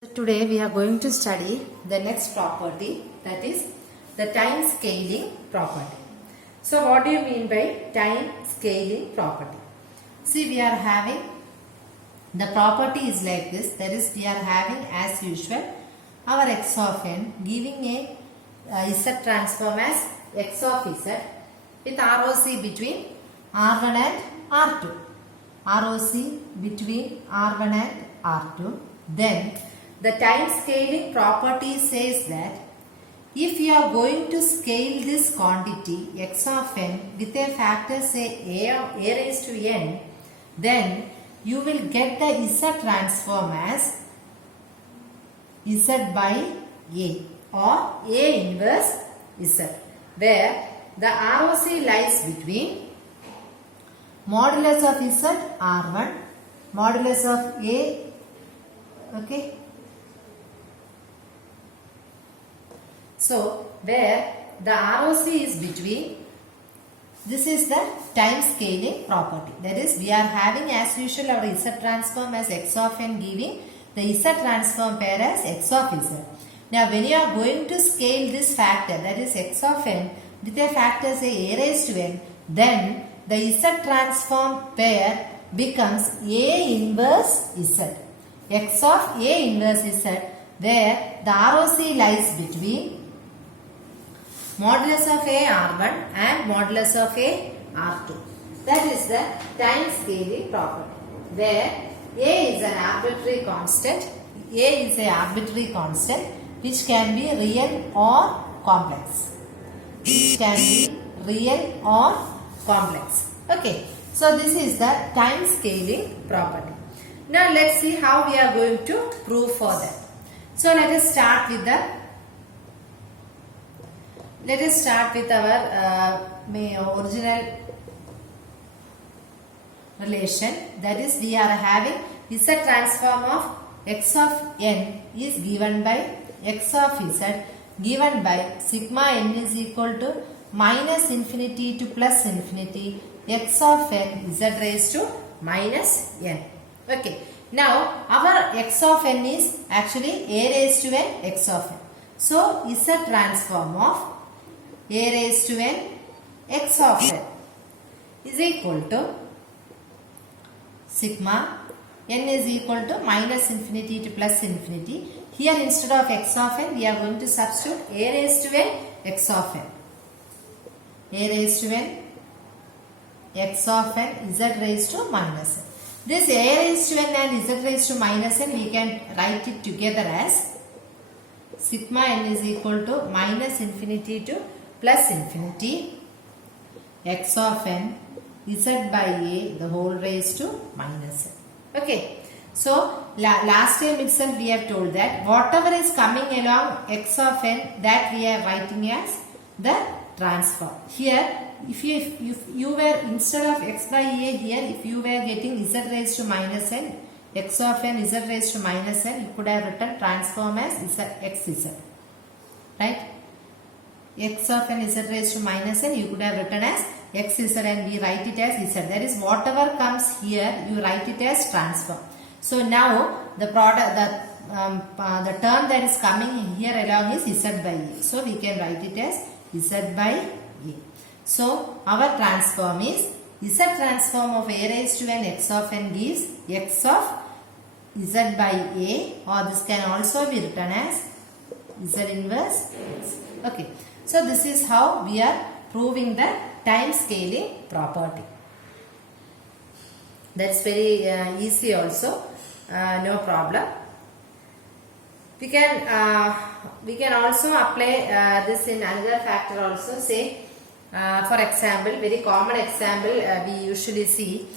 Today we are going to study the next property, that is the time scaling property. So what do you mean by time scaling property? See, we are having the property is like this, that is we are having as usual our x of n giving a z transform as x of z with ROC between R1 and R2. ROC between R1 and R2. Then the time scaling property says that if you are going to scale this quantity x of n with a factor say a raised to n, then you will get the z transform as z by a or a inverse z, where the ROC lies between modulus of z r1, modulus of a, okay. So, where the ROC is between, this is the time scaling property. That is, we are having as usual our z transform as x of n giving the z transform pair as x of z. Now, when you are going to scale this factor, that is x of n, with a factor say a raised to n, then the z transform pair becomes a inverse z. X of a inverse z, where the ROC lies between modulus of a r1 and modulus of a r2. That is the time scaling property, where a is an arbitrary constant. A is an arbitrary constant which can be real or complex. Which can be real or complex. Okay. So this is the time scaling property. Now let's see how we are going to prove for that. So let us start with our original relation, that is we are having z transform of x of n is given by x of z given by sigma n is equal to minus infinity to plus infinity x of n z raised to minus n. Okay. Now our x of n is actually a raised to n x of n. So z transform of a raised to n x of n is equal to sigma n is equal to minus infinity to plus infinity. Here instead of x of n we are going to substitute a raised to n x of n. A raised to n x of n z raised to minus n. This a raised to n and z raised to minus n we can write it together as sigma n is equal to minus infinity to plus infinity x of n z by a the whole raised to minus n. Okay. So last time itself we have told that whatever is coming along x of n, that we are writing as the transform. Here if you were instead of x by a, here if you were getting z raised to minus n, x of n z raised to minus n, you could have written transform as xz, right? X of n z raised to minus n, you could have written as xz and we write it as z. That is, whatever comes here you write it as transform. So now the product, the term that is coming here along is z by a. So we can write it as z by a. So our transform is z transform of a raised to n x of n gives x of z by a, or this can also be written as z inverse x. Okay. So this is how we are proving the time scaling property. That's very easy also, no problem. We can also apply this in another factor also. Say for example, very common example we usually see.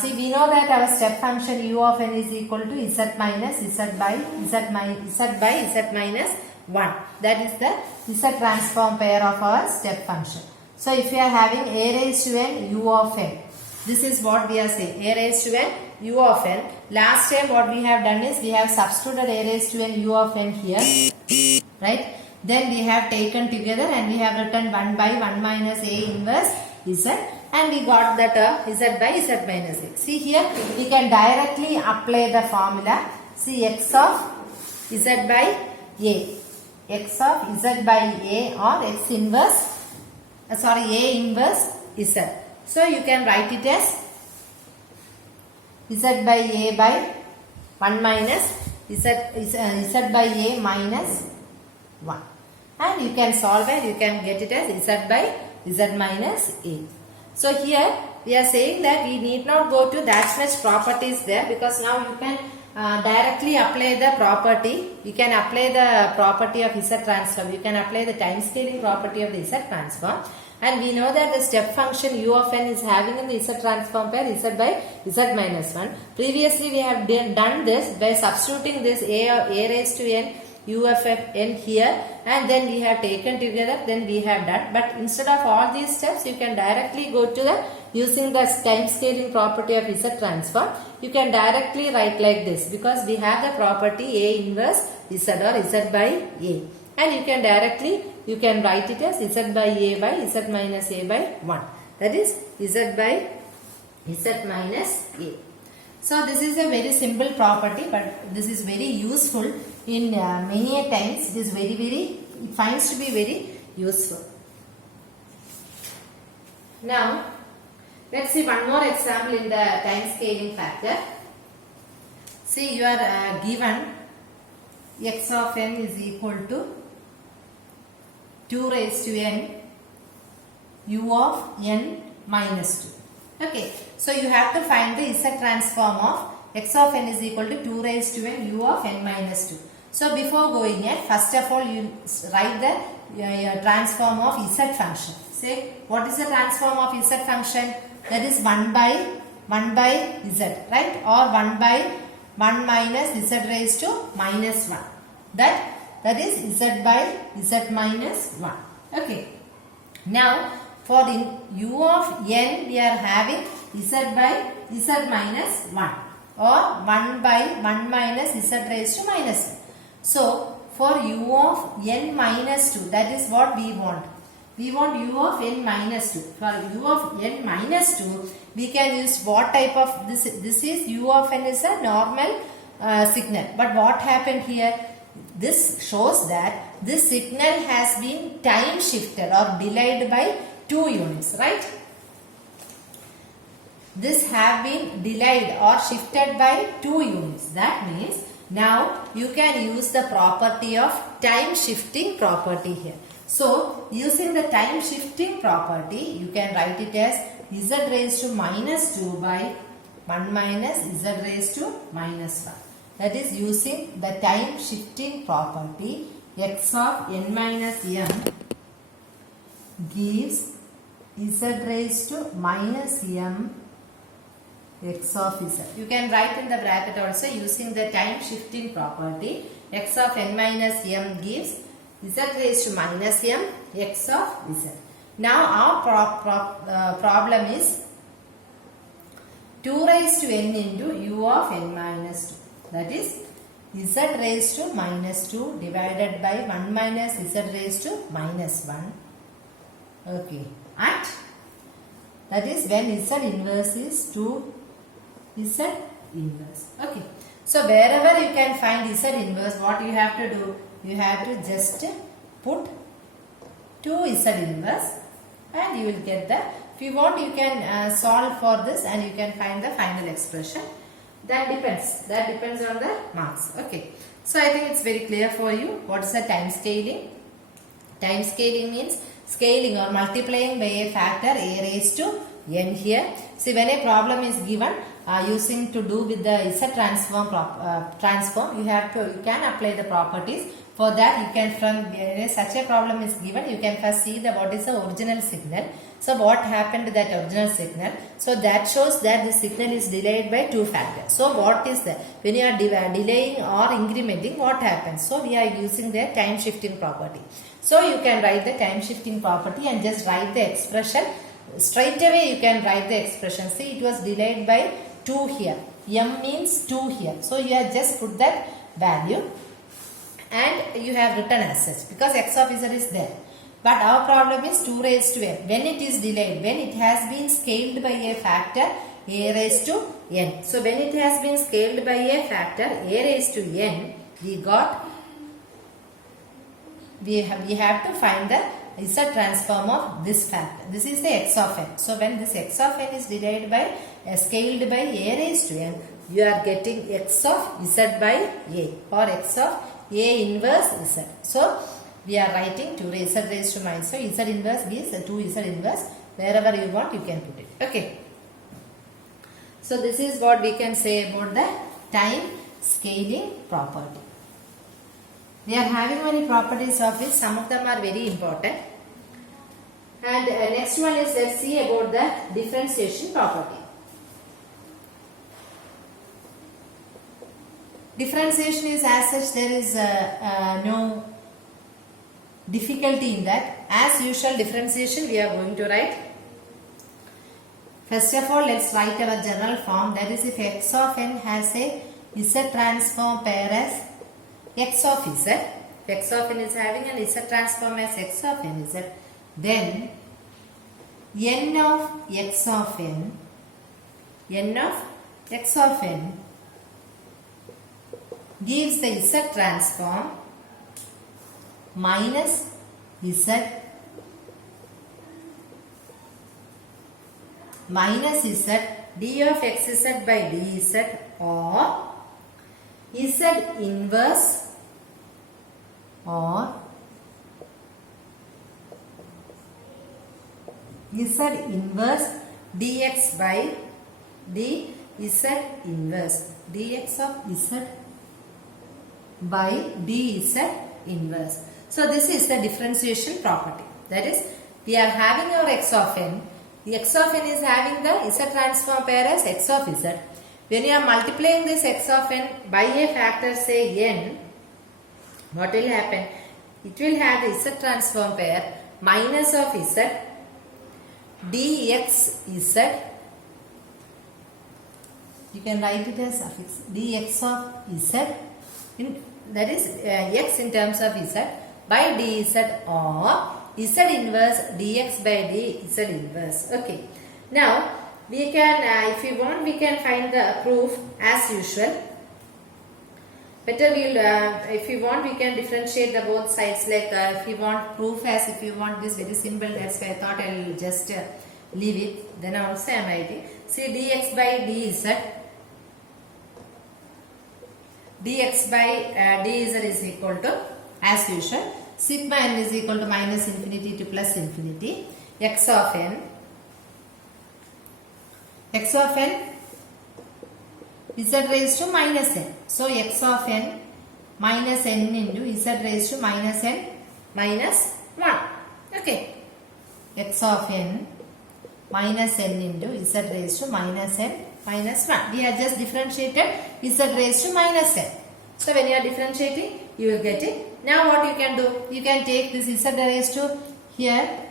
See, we know that our step function u of n is equal to z minus z by z minus 1. That is the z transform pair of our step function. So if we are having a raised to n u of n, this is what we are saying, a raised to n u of n. Last time what we have done is we have substituted a raised to n u of n here, right? Then we have taken together and we have written 1 by 1 minus a inverse z, and we got the term z by z minus x. See, here we can directly apply the formula. See, x of z by a. X of z by a or x inverse, a inverse z. So you can write it as z by a by 1 minus z by a minus 1. And you can solve and you can get it as z by z minus a. So here we are saying that we need not go to that much properties there, because now you can directly apply the property. You can apply the property of Z transform. You can apply the time scaling property of the Z transform. And we know that the step function u of n is having in the Z transform pair Z by Z minus 1. Previously we have done this by substituting this a raised to n u of n here, and then we have taken together, then we have done. But instead of all these steps, you can directly go to the using the time scaling property of Z transform. You can directly write like this, because we have the property a inverse Z or Z by a, and you can directly write it as Z by Z minus a by 1. That is Z by Z minus a. So this is a very simple property, but this is very useful in many times. It is it finds to be very useful. Now let's see one more example in the time scaling factor. See, you are given x of n is equal to 2 raised to n u of n minus 2. Okay, so you have to find the Z transform of x of n is equal to 2 raised to n u of n minus 2. So before going ahead, first of all you write the transform of Z function. Say, what is the transform of Z function? That is 1 by z, right? Or 1 by 1 minus z raised to minus 1. That is z by z minus 1. Okay. Now for in u of n we are having z by z minus 1 or 1 by 1 minus z raised to minus 1. So for u of n minus 2, that is what we want. We want u of n minus 2. For u of n minus 2, we can use what type of this? This is u of n is a normal signal. But what happened here? This shows that this signal has been time shifted or delayed by 2 units, right? This have been delayed or shifted by 2 units. That means now you can use the property of time shifting property here. So using the time shifting property, you can write it as z raised to minus 2 by 1 minus z raised to minus 1. That is using the time shifting property, x of n minus m gives z raised to minus m x of z. You can write in the bracket also using the time shifting property, x of n minus m gives z raised to minus m x of z. Now our problem is 2 raised to n into u of n minus 2. That is z raised to minus 2 divided by 1 minus z raised to minus 1. Okay. And that is when z inverse is 2 z inverse. Okay. So wherever you can find z inverse, what you have to do? You have to just put 2 z inverse and you will get the. If you want, you can solve for this and you can find the final expression. That depends. That depends on the marks. Okay. So I think it's very clear for you. What is the time scaling? Time scaling means scaling or multiplying by a factor a raised to n here. See, when a problem is given using to do with the Z transform, you can apply the properties. For that, you can when such a problem is given, you can first see what is the original signal. So what happened to that original signal? So that shows that the signal is delayed by 2 factors. So what is that? When you are delaying or incrementing, what happens? So we are using the time shifting property. So you can write the time shifting property and just write the expression. Straight away you can write the expression. See, it was delayed by 2 here. M means 2 here. So you have just put that value and you have written as such because x of z is there. But our problem is 2 raised to n. When it is delayed, when it has been scaled by a factor a raised to n. So when it has been scaled by a factor a raised to n, we got, we have to find the Z transform of this factor. This is the x of n. So when this x of n is divided by scaled by a raised to n, you are getting x of z by a or x of a inverse z. So we are writing 2 z raised to minus. So z inverse means 2 z inverse. Wherever you want, you can put it. Okay. So this is what we can say about the time scaling property. We are having many properties of which some of them are very important. And next one is, let's see about the differentiation property. Differentiation is as such, there is no difficulty in that. As usual, differentiation we are going to write. First of all, let's write our general form. That is, if x of n has a z transform pair as x of z, if x of n is having an z transform as x of n z, then n of x of n gives the z transform minus z d of xz by dz or z inverse dx by dz inverse, dx of z by dz inverse. So this is the differentiation property. That is, we are having our x of n. The x of n is having the z transform pair as x of z. When you are multiplying this x of n by a factor, say n, what will happen? It will have the z transform pair minus of z dx z. You can write it as suffix dx of z, that is x in terms of z by dz or z inverse dx by dz inverse. Okay. Now we can, if you want, we can find the proof as usual. Better we'll, if you want, we can differentiate the both sides. Like if you want proof as, if you want this very simple, that's why I thought I'll just leave it. Then also I am writing. See, dx by dz is equal to, as usual, sigma n is equal to minus infinity to plus infinity. X of n z raised to minus n. So x of n minus n into z raised to minus n minus 1. Okay. X of n minus n into z raised to minus n minus 1. We have just differentiated z raised to minus n. So when you are differentiating, you will get it. Now what you can do? You can take this z raised to here.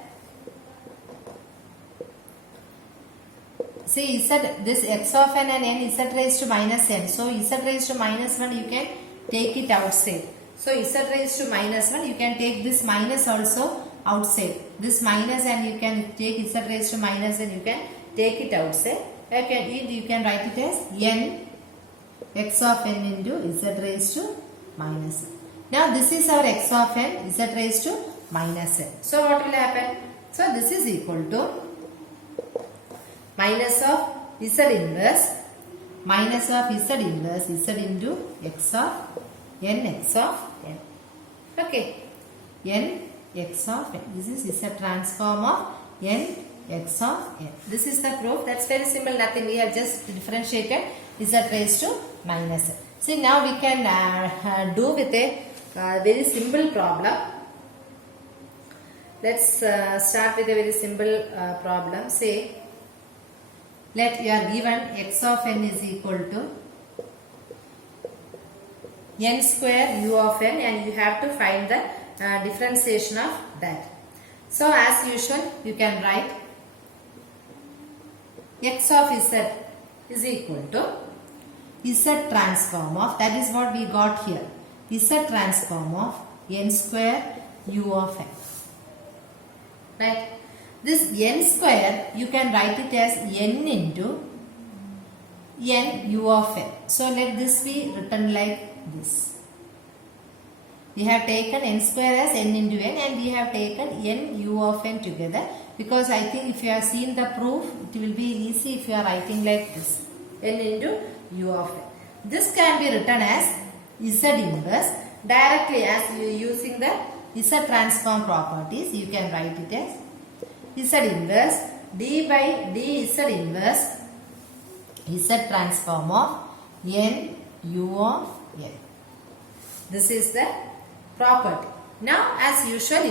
See, this x of n and n z raised to minus n. So z raised to minus 1, you can take it outside. So z raised to minus 1, you can take this minus also outside. This minus, and you can take z raised to minus n, you can take it outside. You can write it as n x of n into z raised to minus n. Now this is our x of n, z raised to minus n. So what will happen? So this is equal to minus of z inverse z into x of n. Okay. N x of n. This is z transform of n x of n. This is the proof. That's very simple. Nothing. We have just differentiated z raised to minus n. See, now we can do with a very simple problem. Let's start with a very simple problem. Say, let you are given x of n is equal to n square u of n, and you have to find the differentiation of that. So as usual, you can write x of z is equal to z transform of, that is what we got here, z transform of n square u of n. Right? This n square, you can write it as n into n u of n. So let this be written like this. we have taken n square as n into n and we have taken n u of n together, because I think if you have seen the proof, it will be easy if you are writing like this, n into u of n. This can be written as Z inverse directly, as you using the Z transform properties. You can write it as Z inverse d by dz inverse Z transform of n u of n. This is the property. Now as usual,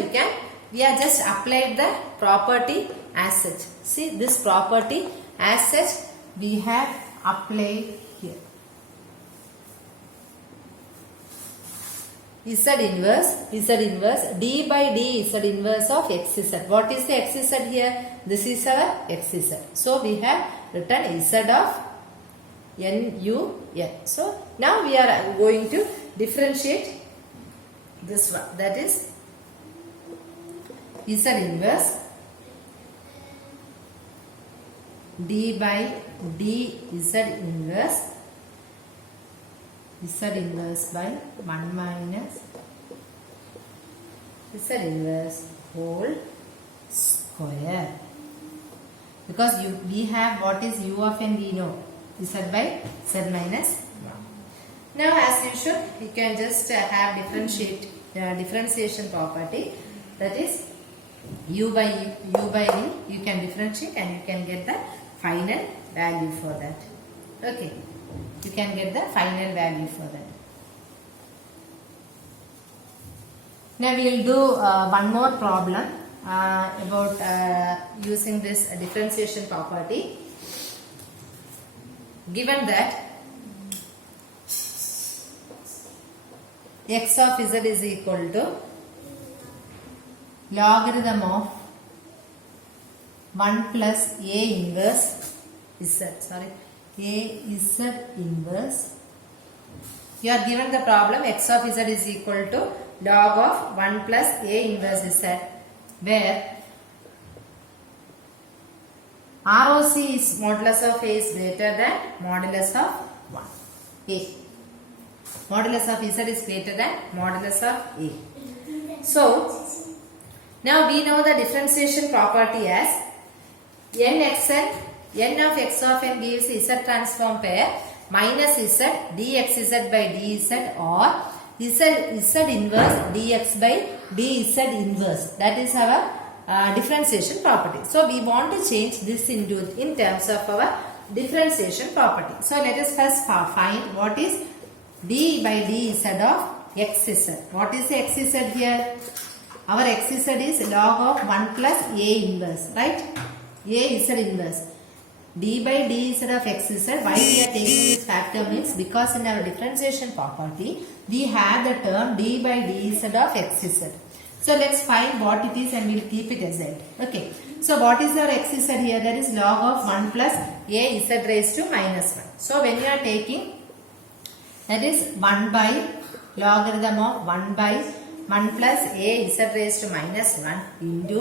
we are just applied the property as such. See, this property as such we have applied here. Z inverse d by dz inverse of xz. What is the xz here? This is our xz. So we have written z of n u n. So now we are going to differentiate this one, that is Z inverse d by dz inverse by 1 minus Z inverse whole square, because we have what is u of n, we know Z by Z minus 1. Now as usual, you can just have differentiation property, that is u by v, you can differentiate and you can get the final value for that. Okay, you can get the final value for that. Now we will do one more problem about using this differentiation property. Given that x of z is equal to logarithm of 1 plus a inverse z, inverse. You are given the problem x of z is equal to log of 1 plus a inverse z, where ROC is modulus of a is greater than modulus of 1 a. Modulus of z is greater than modulus of a. So now we know the differentiation property as nxn, n of x of n gives z transform pair minus z dxz by dz, or z inverse dx by dz inverse. That is our differentiation property. So we want to change this in terms of our differentiation property. So let us first find what is d by dz of xz. What is the xz here? Our xz is log of 1 plus a inverse, right? A z inverse. D by dz of xz. Why we are taking this factor means because in our differentiation property we have the term d by dz of xz. So let's find what it is and we will keep it as z. Okay. So what is our xz here? That is log of 1 plus a z raised to minus 1. So when you are taking, that is 1 by logarithm of 1 by 1 plus a z raised to minus 1 into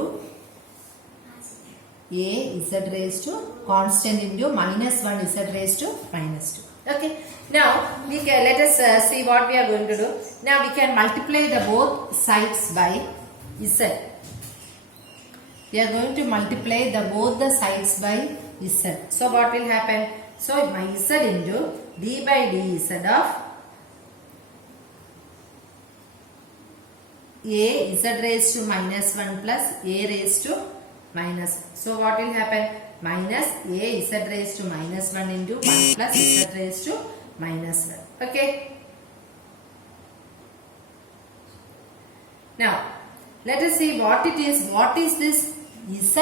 a z raised to constant into minus 1 z raised to minus 2. Okay. Now we can, let us see what we are going to do. Now we can multiply the both sides by z. We are going to multiply both the sides by z. So what will happen? So my z into d by dz of a z raised to minus 1 plus a raised to minus 1. So what will happen? Minus a z raised to minus 1 into 1 plus z raised to minus 1. Okay. Now let us see what it is. What is this z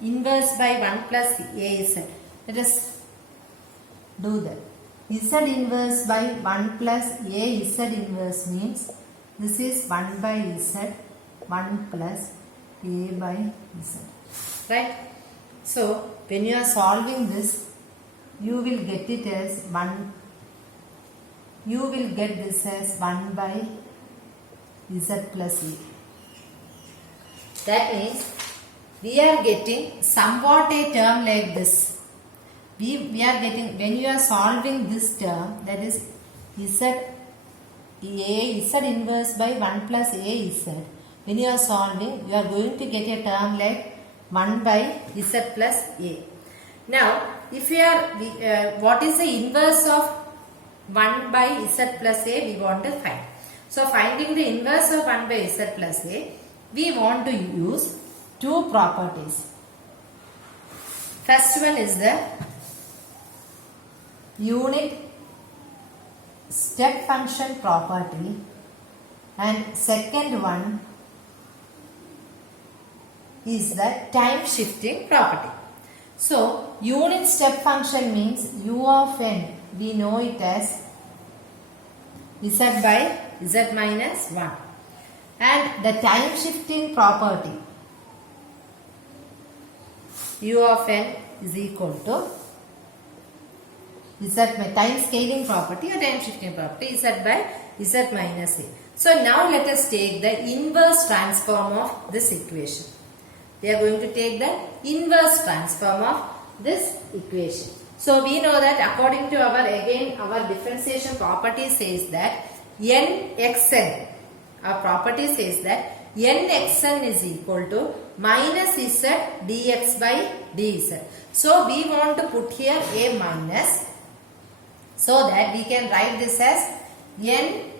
inverse by 1 plus a z? Let us do that. Z inverse by 1 plus a z inverse means this is 1 by z, 1 plus a by z. Right? So when you are solving this, you will get it as 1. You will get this as 1 by z plus a. That means we are getting somewhat a term like this. We are getting, when you are solving this term, that is z a z inverse by 1 plus a z. When you are solving, you are going to get a term like 1 by z plus a. Now, if you are, what is the inverse of 1 by z plus a? We want to find. So, finding the inverse of 1 by z plus a, we want to use two properties. First one is the unit step function property, and second one is the time shifting property. So, unit step function means u of n, we know it as z by z minus 1, and the time shifting property u of n is equal to z by time scaling property or time shifting property z by z minus a. So now let us take the inverse transform of this equation. We are going to take the inverse transform of this equation. So we know that according to our differentiation property says that nxn, our property says that nxn is equal to minus z dx by dz. So we want to put here a minus, so that we can write this as n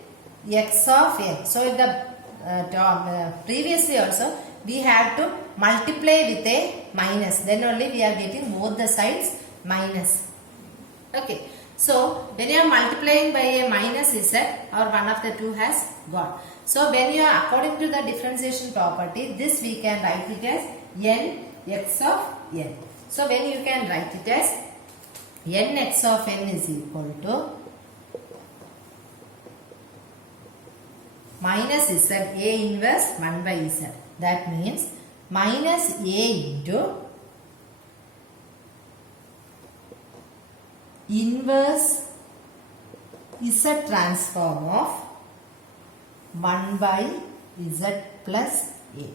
x of n. So in the previously also we had to multiply with a minus, then only we are getting both the sides minus. Okay. So when you are multiplying by a minus z, or one of the two has gone. So when you are, according to the differentiation property, this we can write it as n x of n. So when you can write it as n x of n is equal to minus z a inverse 1 by z. That means minus a into inverse z transform of 1 by z plus a.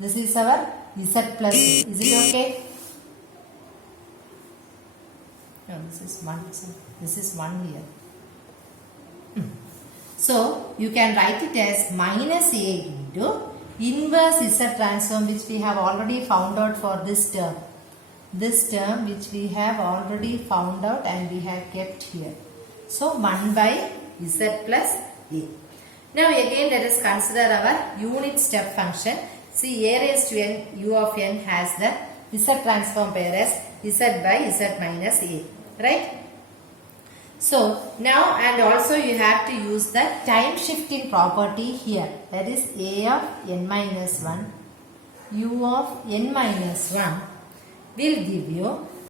This is our z plus a. Is it okay? No, this is 1. This is 1 here. So, you can write it as minus a into inverse z transform, which we have already found out for this term. This term which we have already found out and we have kept here. So, 1 by z plus a. Now, again let us consider our unit step function. See, a raised to n u of n has the z transform pair as z by z minus a. Right? So, now and also you have to use the time shifting property here. That is a of n minus 1, u of n minus 1 will give you